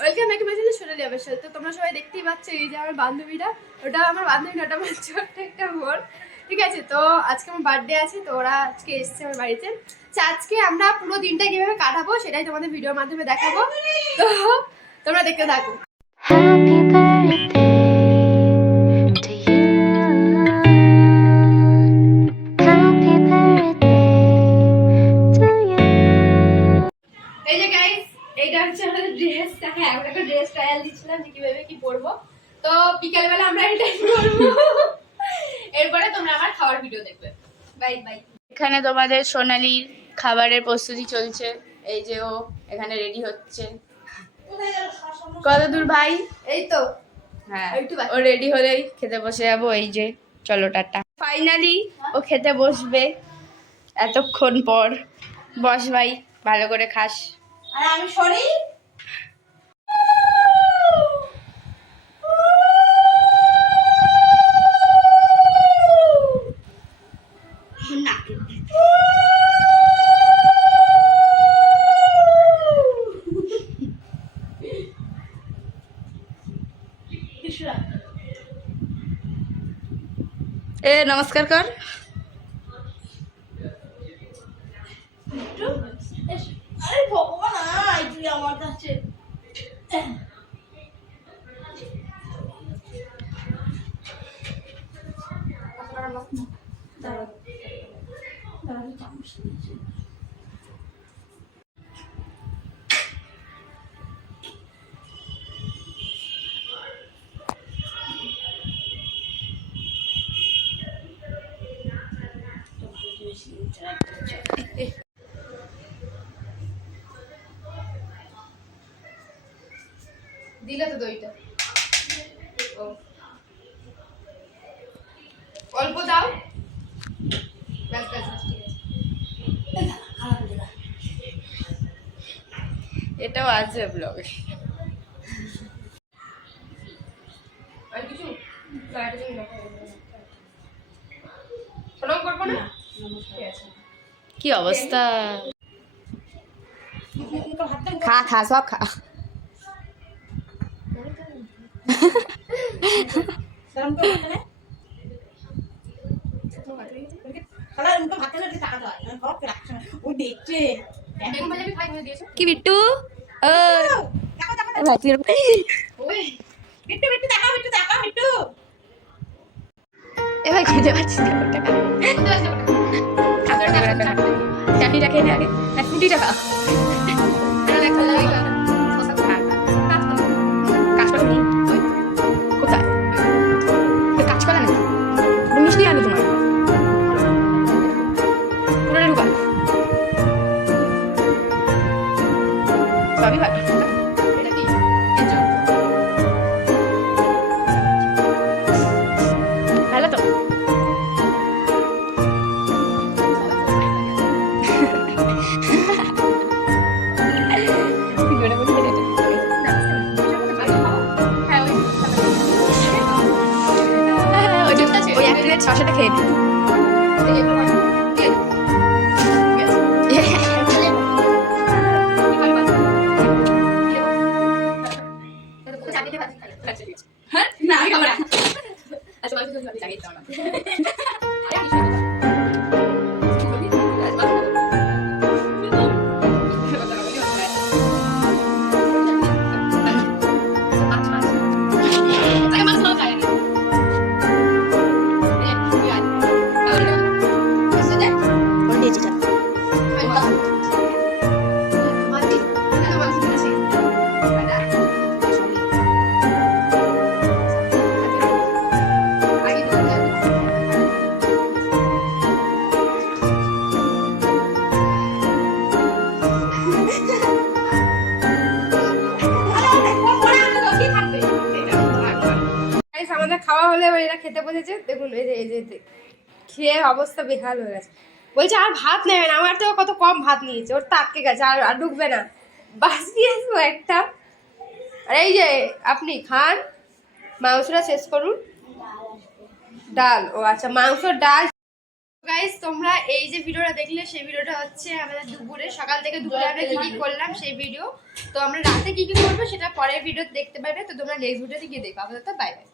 Welcome back to my channel Sonali official. তো তোমরা সবাই দেখতেই পাচ্ছ এই যে আমার বান্ধবীরা, ওটা আমার বান্ধবী না, ওটা আমার ছোট্ট একটা বোন। ঠিক আছে, তো আজকে আমার বার্থডে আছে, তো ওরা আজকে এসছে আমার বাড়িতে। আজকে আমরা পুরো দিনটা কিভাবে কাটাবো সেটাই তোমাদের ভিডিওর মাধ্যমে দেখাবো, তো তোমরা দেখতে থাকো। Happy birthday to you. Happy birthday to you. এই যে গাইস, এইটা হচ্ছে আমাদের ড্রেস। হ্যাঁ, আমরা একটা ড্রেস ট্রায়াল দিচ্ছিলাম যে কিভাবে কি পরবো, তো বিকালবেলা আমরা এটাই পরবো। এরপরে তোমরা আমার খাওয়ার ভিডিও দেখবে। Bye bye. এখানে তোমাদের সোনালির খাবারের প্রস্তুতি চলছে। এই যে ও এখানে রেডি হচ্ছে। কত দূর ভাই? এই তো হ্যাঁ, একটু বাকি। ও রেডি হলেই খেতে বসে যাবো। এই যে চলো টাটা। ফাইনালি ও খেতে বসবে এতক্ষণ পর। বস ভাই, ভালো করে খাস। আর আমি সরি। এ নমস্কার কর। আরে ভগবান, আয় তুই আমার কাছে। দিলে তো দইটা অল্প দাও। ব্যাস ব্যাস, ঠিক আছে। এটাও আছে ব্লগে। আর কিছু প্রণাম করবো না? ঠিক আছে। কি অবস্থা? খা খা, সব খা। বেগুন ভাজা আমি খাই, তুমি দিয়েছো? কি বিট্টু? এবার খুঁজে পাচ্ছি না। চাটনিটা খেয়ে নে আগে, ফুটিটা খা। কাঁচকলা নেই কোথায়? কাঁচকলা নেই, মিষ্টি আনবে তোমার পুরো ঢুকা সবই ভালো। এটা কি? ভালো তো। ওই এক প্লেট শসাটা খেয়ে দিই। আমাদের খাওয়া হলে এবার এরা খেতে বসেছে। দেখুন এই যে খেয়ে অবস্থা বেহাল হয়ে গেছে। বলছে আর ভাত নেবে না, আমার তো কত কম ভাত নিয়েছে, ওর তো আটকে গেছে, আর ঢুকবে না, বাস দিয়ে আসবো একটা। আর এই যে আপনি খান, মাংসটা শেষ করুন। ডাল, ও আচ্ছা, মাংস ডাল। গাইস তোমরা এই যে ভিডিওটা দেখলে সেই ভিডিওটা হচ্ছে আমাদের দুপুরে, সকাল থেকে দুপুরে আমরা কি কি করলাম সেই ভিডিও। তো আমরা রাতে কি কি করবো সেটা পরের ভিডিও দেখতে পারবে। তো তোমরা নেক্সট ভিডিওতে গিয়ে দেখো। আপাতত বাই বাই।